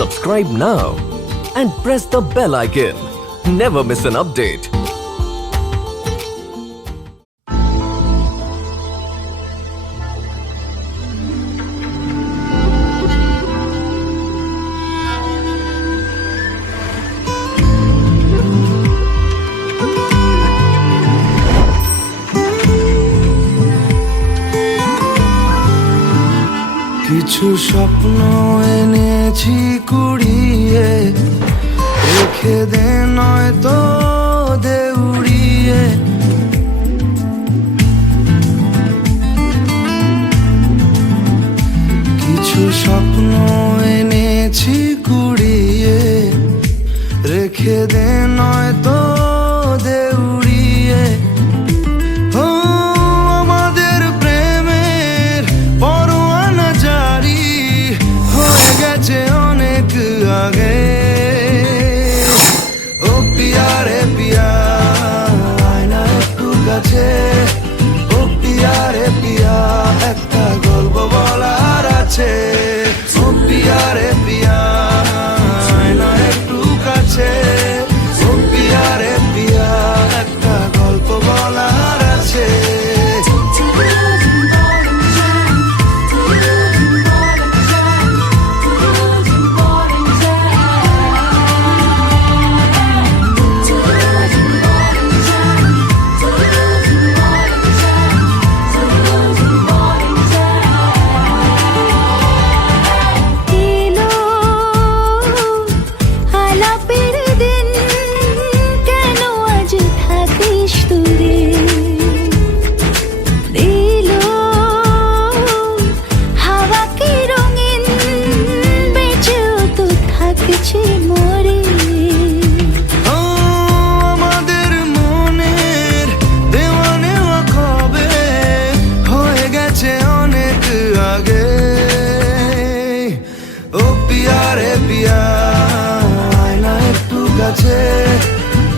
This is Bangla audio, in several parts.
Subscribe now and press the bell icon. Never miss an update. কিছু স্বপ্ন এনেছি কুড়িয়ে, রেখে দে নয়তো দেউড়িয়ে। কিছু স্বপ্ন এনেছি কুড়িয়ে, রেখে দে নয়তো দেউড়িয়ে। অনেক আগে ও পিয়া রে পিয়া, আয়না একটু কাছে। ও পিয়া রে পিয়া, একটা গল্প বলার আছে। ও পিয়া রে পিয়া, আয়না একটু কাছে। ও পিয়া রে পিয়া, একটা গল্প বলার আছে।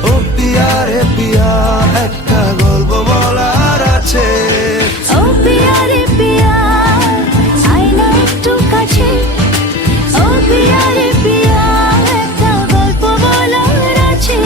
ও পিয়া রে পিয়া, একটা গল্প বলার আছে। ও পিয়া রে পিয়া, আয়না একটু কাছে। ও পিয়া রে পিয়া, একটা গল্প বলার আছে।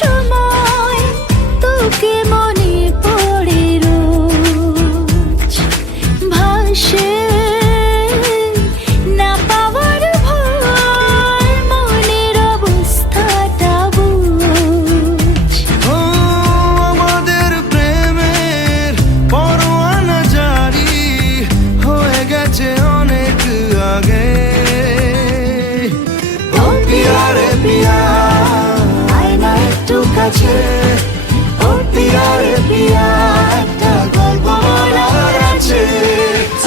সময় তোকে মনে পড়ে রোজ, ভাসে না পাওয়ার ভয়, মনের অবস্থাটা বুঝ। আমাদের প্রেমের পরোয়ানা জারি হয়ে গেছে অনেক আগে। ও পিয়া রে পিয়া, একটু কাছে। ও পিয়া রে পিয়া, একটা গল্প বলার আছে।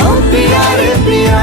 ও পিয়া রে পিয়া।